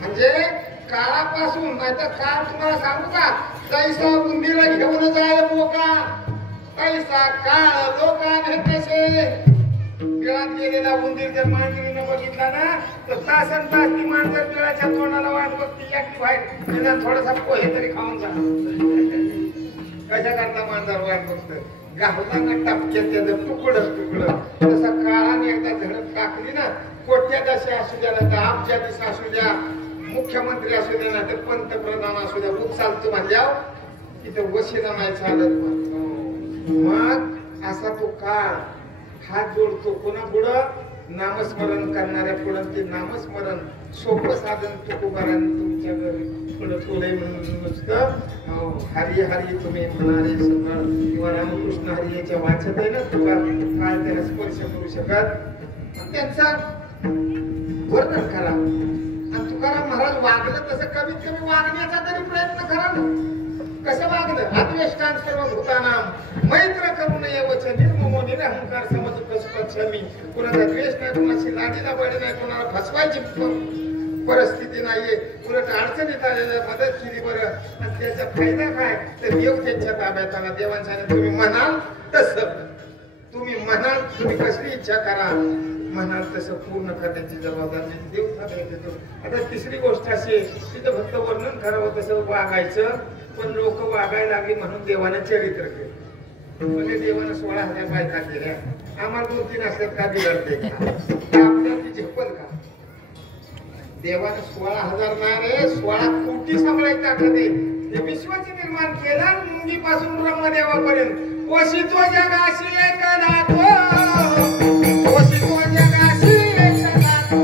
म्हणजे काळापासून नाही तर काळ तुम्हाला सांगू का तैसा बुंदीला घेऊन जाय बोका तैसा काळ लोकांनी कसे बिळात गेलेला उंदीर जर मांजरीनं बघितला ना तर तासन तास ती मांजर बिळाच्या तोंडाला वाट बघती एकटी बाहेर निदान थोडासा पोहे तरी खाऊन जा कशा करता मांजर वाट बघत गावला टपक्यात त्याचं तुकडं तसा काळाने एकदा झडप टाकली ना कोट्याधीश असू द्या ना तर अब्जाधीश असू द्या मुख्यमंत्री असू द्या ना तर पंतप्रधान असू द्या खूप चालतो म्हणल्यावर तिथे वशिला नाही चालत मग असा तो काळ हात जोडतो कोणा पुढं नामस्मरण करणाऱ्या पुढं ते नामस्मरण सोपं साधन तुकोबारांनी तुमच्या घरी पुढं ठेवलंय म्हणून नुसतं हरी हरी तुम्ही म्हणाले सगळं किंवा रामकृष्ण हरी याच्या वाचत आहे ना तुका काय त्याला स्पर्श करू शकत त्यांचा वर्णन करा आणि तुकाराम महाराज वागलं तसं कमीत कमी वागण्याचा तरी प्रयत्न करा ना कसं वागलं अद्वेष्टान सर्व भूतानाम मैत्र करू नये वचन निर्ममो निरहंकार समज पशुपक्षमी कुणाचा द्वेष नाही कुणाची लाडीला बळी नाही कोणाला फसवायची परिस्थिती नाहीये उलट अडचणीत आलेल्या मदत केली बरं आणि त्याचा फायदा काय तर देव त्यांच्या ताब्यात आला देवांच्या तुम्ही म्हणाल तसं तुम्ही कसली इच्छा करा म्हणाल तसं पूर्ण करण्याची जबाबदारी देव ताब्यात देतो आता तिसरी गोष्ट अशी तिथं फक्त वर्णन करावं तसं वागायचं पण लोक वागायला लागली म्हणून देवानं चरित्र केलं म्हणजे देवानं 16,000 बायका केल्या आम्हाला 2-3 असतात का बिघडते आपल्याला ती झेपल का देवानं 16,000 नाही रे 16 कोटी सांभाळायचं टाकलं ते विश्वाचे निर्माण केलं मुंगीपासून ब्रह्मदेवापर्यंत वशित्व जगाशी एक नातो वशित्व जगाशी एक नातो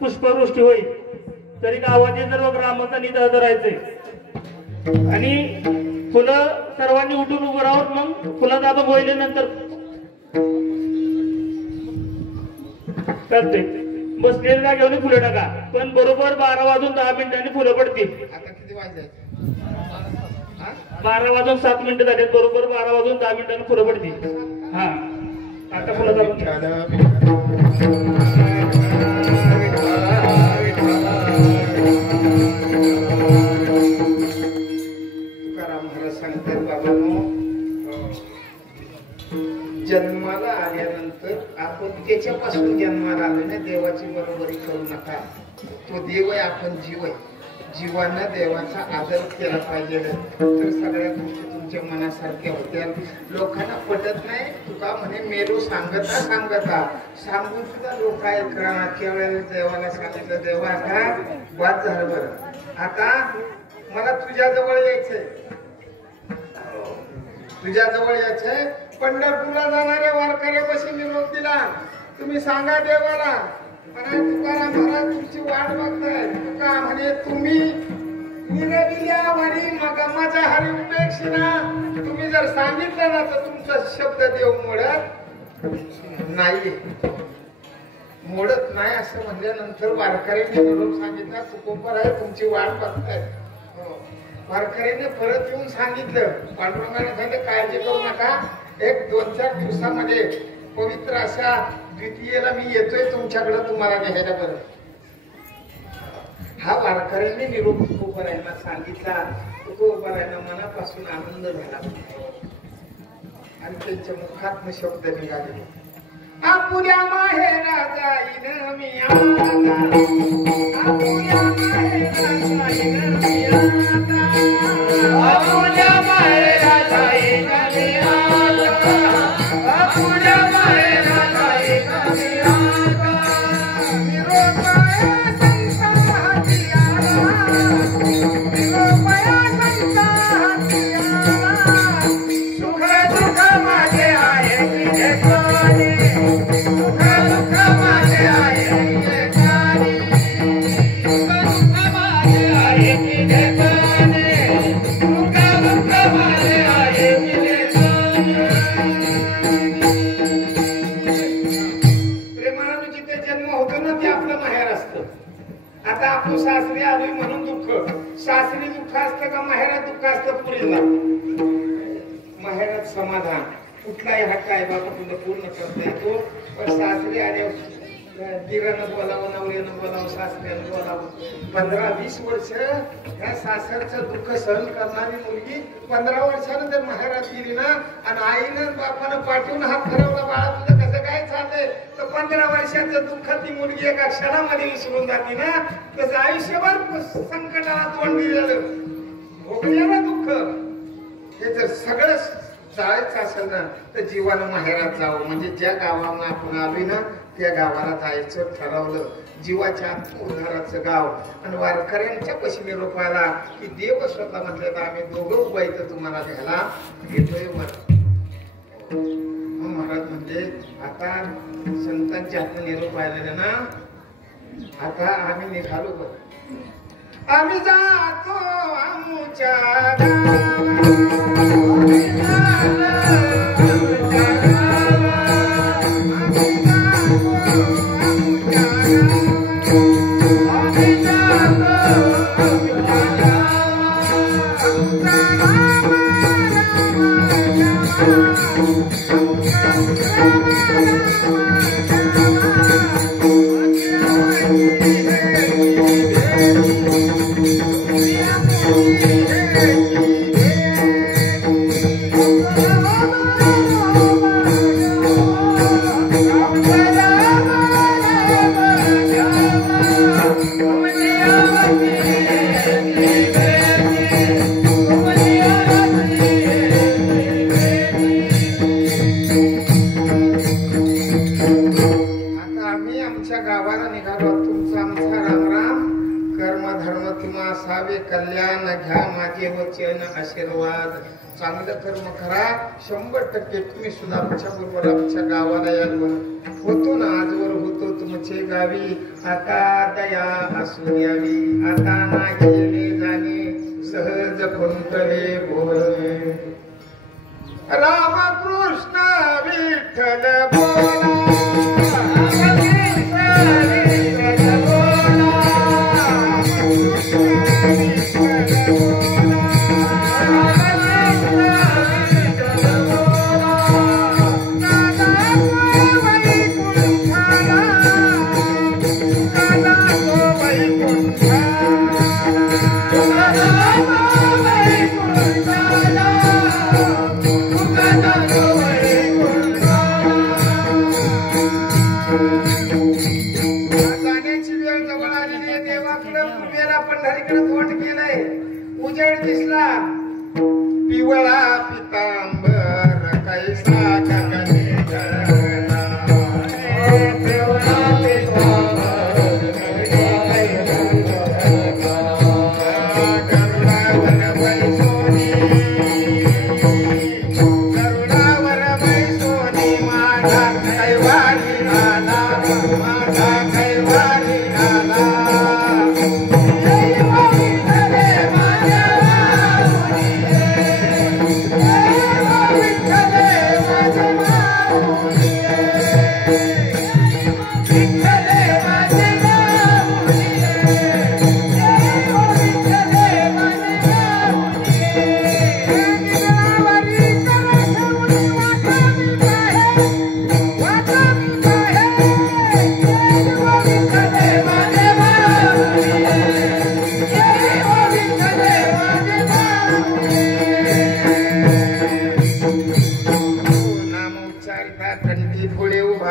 पुष्पवृष्टी होईल तरी गावाचे सर्व ग्रामाचा निधा धरायचंय आणि फुलं सर्वांनी उठून उभं राहून मग फुलं दाबा बोलल्यानंतर करते बसलेल्या जागेवर फुलं टाका पण बरोबर 12:10 फुलं पडतील. आता किती वाजले 12:07 झाले बरोबर 12:10 फुलं पडतील. हा आता फुलं दाबून जन्माला आल्यानंतर आपण त्याच्यापासून जन्माला आलो ना देवाची बरोबरी करू नका तो देव आहे आपण जीव आहे जीवानं देवाचा आदर केला पाहिजे तर सगळ्या गोष्टी तुमच्या मनासारख्या होत्या. लोकांना पटत नाही तुका म्हणे मेलो सांगता सांगून सुद्धा लोक ऐकणार केवळ देवाला सांगितलं देवा आता वाद झालं बरं आता मला तुझ्या जवळ यायचंय पंढरपूरला जाणाऱ्या वारकऱ्यापाशी निरोप दिला तुम्ही सांगा देवाला तुकाराम महाराज तुमची वाट बघताय तुका म्हणे तुम्ही निरविल्या वारी मग माझा हरी उपेक्षिना तुम्ही जर सांगितलं ना तर तुमचा शब्द देव मोडत नाही. मोडत नाही असं म्हणल्यानंतर वारकऱ्यांनी निरोप सांगितला. तुकोबर आहे, तुमची वाट बघतायत. वारकऱ्याने परत येऊन सांगितलं, पांडुरंगाने सांगितलं काळजी करू नका, एक 2-4 दिवसामध्ये पवित्र अशा द्वितीयेला मी येतोय तुमच्याकडे तुम्हाला घ्यायला. बरं, हा वारकऱ्यांनी निरोप तुकोबरायांना सांगितला. तुकोबरायांना मनापासून आनंद झाला आणि त्यांच्या मुखातून शब्द निघाले, आपुल्या माहेरा जाईन मी आता, आपुल्या माहेरा जाईन मी आता, आपुल्या माहेरा जाईन मी आता, आपुल्या माहेरा जाईन मी आता. निरोपाया संता हाती आला, निरोपाया संता हाती आला. सुख दुःख माझे आहे तुझे कोणी, सुख दुःख माझे आहे तुझे कोणी, सुख दुःख माझे आहे तुझे कोणी, सुख दुःख माझे आहे तुझे कोणी. प्रेमानं जिथे जन्म होतो ना ते आपलं माहेर असतं. आता आपण सासरी आलोय म्हणून दुःख, सासरी दुःख असतं का माहेरात दुःख असतं? पुरीला माहेरात समाधान, कुठलाही हक्क आहे बाबा तुला पूर्ण करता येतो. पण सासरी आल्यावर दिरानं बोलावं, नवऱ्यानं बोलावं, सासऱ्यानं बोलावं. 15-20 वर्ष ह्या सासरचं दुःख सहन करणारी मुलगी 15 वर्षानं जर माहेरात गेली ना आणि आईनं बापानं पाठवून हात फिरवला, बाळा तुझं कसं काय चाललंय, तर 15 वर्षाचं दुःख ती मुलगी एका क्षणामध्ये विसरून जाते ना. तसं आयुष्यभर संकटाला तोंड दिलेलं भोगलेलं दुःख हे जर सगळं जायचं असेल ना तर जीवानं माहेरात जावं. म्हणजे ज्या गावानं आपण आलोय ना त्या गावाला जायचं ठरवलं. जीवाच्या उद्धाराचं गाव. आणि वारकऱ्यांच्या पशी निरोप आला की देव स्वतः म्हटलं तर आम्ही दोघं उभायचं तुम्हाला घ्यायला येतोय. महाराज म्हणजे आता संतांच्या हातून निरोप आलेला ना, आता आम्ही निघालो. बरं, आम्ही जातो आमच्या कल्याण घ्या माझे वचन आशीर्वाद. चांगलं कर्म करा. 100% तुम्ही सुद्धा आमच्या बरोबर आमच्या गावाला याल. होतो ना आजवर होतो तुमचे गावी. आता दया असू द्यावी. आता नाही येणे जाणे सहज कोणतले बोलणे. रामकृष्ण विठ्ठल बोला.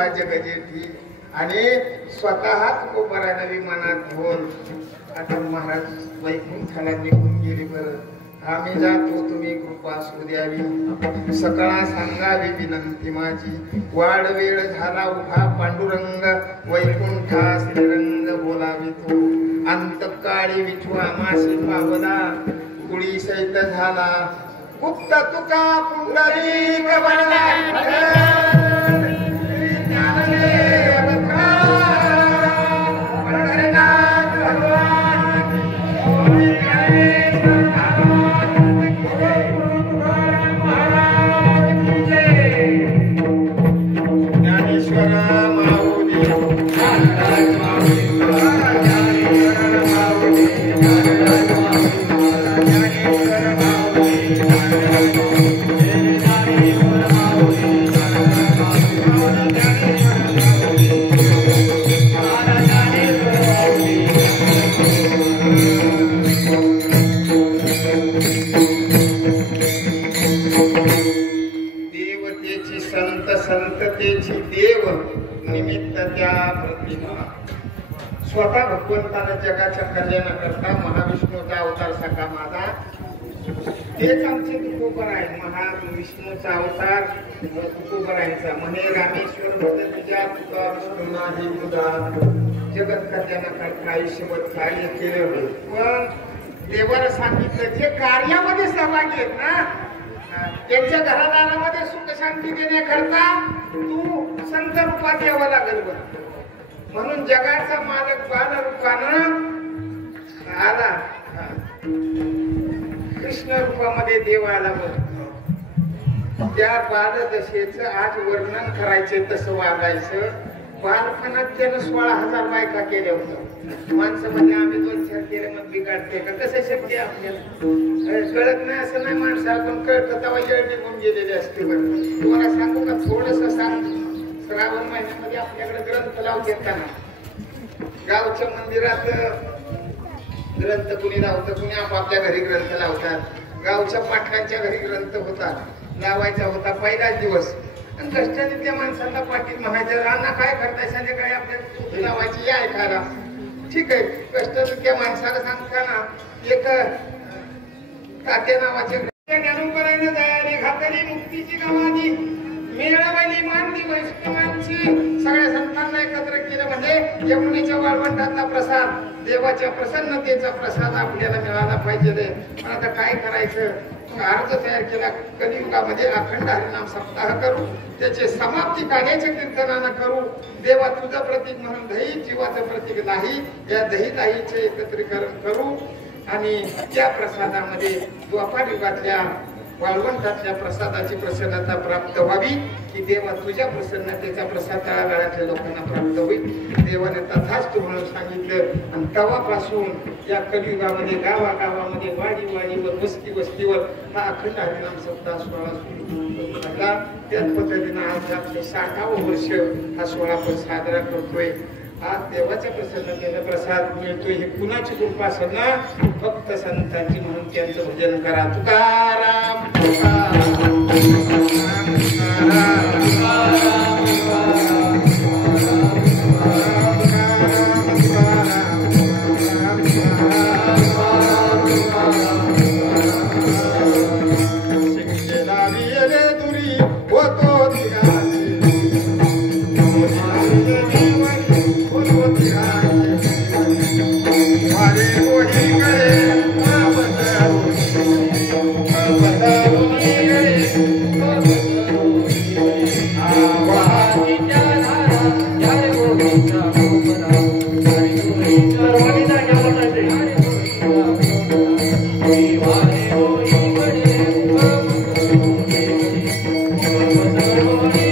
तुका जगजेठी आणि स्वतः तुकोबराला विमानात घेऊन आता महाराज वैकुंठाला निघून गेले. बरं आम्ही जातो, तुम्ही कृपा असू द्यावी. सकाळ सांगावी विनंती माझी, वाढ वेळ झाला उभा पांडुरंग, वैकुंठा श्रीरंग बोलावी तो. अंतकाळी विठू आमाशी पावला, कुळी सैत झाला गुप्त तुका पुंडरीक बनला. स्वतः भगवंतानं जगाच्या कल्याणाकरता महाविष्णूचा अवतार सका माझा. तेच आमचे तुकोबर आहे. महाविष्णूचा अवतार तुकोबरायांचा म्हणे रामेश्वर भक्त तुझ्या तुका विष्णू नाही तुझा. जगत कल्याणाकरता आयुष्यभर कार्य केलं, पण देवाला सांगितलं जे कार्यामध्ये सहभागी आहेत ना त्यांच्या घरादारामध्ये सुख शांती देण्याकरता तू संत रूपात यावं लागेल. बरं म्हणून जगाचा मालक बाल रूपानं आला, कृष्ण रूपामध्ये देव आला. त्या बालदशेचं आज वर्णन करायचे तसं वागायचं. बालपणात त्यानं 16,000 बायका केल्या होत्या. माणसं म्हणजे आम्ही 2-4 केले मग बिघडते का? कसं शक्य आपल्याला कळत नाही असं नाही. माणसाला पण कळतं तेव्हा येळ निघून गेलेले असते. बरं तुम्हाला सांगू का थोडस सांग. श्रावण महिन्यामध्ये आपल्याकडे ग्रंथ लावतात ना, गावच्या मंदिरात ग्रंथ कुणी लावतं, कुणी आपापल्या घरी ग्रंथ लावतात. गावच्या पाटलांच्या घरी ग्रंथ होता, लावायचा होता पहिलाच दिवस. आणि कष्टाने त्या माणसाला पाटील म्हणायचं राणा काय करताय संध्याकाळी आपल्या लावायची या ऐकायला. ठीक आहे, कष्टाने त्या माणसाला सांगताना एक तात्या नावाचे ज्ञानोबरायनं दयाने घातली मुक्तीची गावानी मेळवली मानली वैष्णवांची. सगळ्या संतांना एकत्र केलं म्हणजे यमुनेच्या वाळवंटातला प्रसाद, देवाच्या प्रसन्नतेचा प्रसाद आपल्याला मिळाला पाहिजे. पण आता काय करायचं? अर्ज तयार केला. कलियुगामध्ये अखंड हरिनाम सप्ताह करू, त्याची समाप्ती काढ्याच्या कीर्तनानं करू. देवा तुझं प्रतीक म्हणून दही, जीवाचं प्रतीक दाही, या दही दाहीचे एकत्रीकरण करू आणि त्या प्रसादामध्ये द्वापार युगातल्या वाळवंटातल्या प्रसादाची प्रसन्नता प्राप्त व्हावी, की देवा तुझ्या प्रसन्नतेचा प्रसाद तळागाळातल्या लोकांना प्राप्त होईल. देवाने तथास्तु म्हणून सांगितलं. आणि तेव्हापासून या कलियुगामध्ये गावागावामध्ये वाडीवाडीवर वस्तीवर हा अखंड हरिनाम सप्ताह सोहळा सुरू झाला. त्याच पद्धतीनं आज आपले 60वं वर्ष हा सोहळा आपण साजरा करतोय. आज देवाच्या प्रसन्नतेचा प्रसाद मिळतोय. ही कुणाची कृपा असेल ना? फक्त संतांची. म्हणून त्यांचं भजन करा. तुकाराम Oh,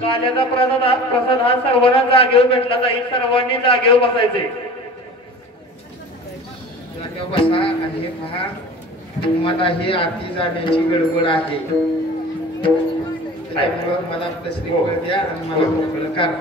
काल्याचा प्रसाद हा सर्वांना जागेवर भेटला जाईल. सर्वांनी जागेवर बसायचे. जागेवर बसा आणि हे पहा, मला हे आरती जाण्याची गडबड आहे, त्यामुळं मला प्रश्न द्या आणि मला मोकळं करा.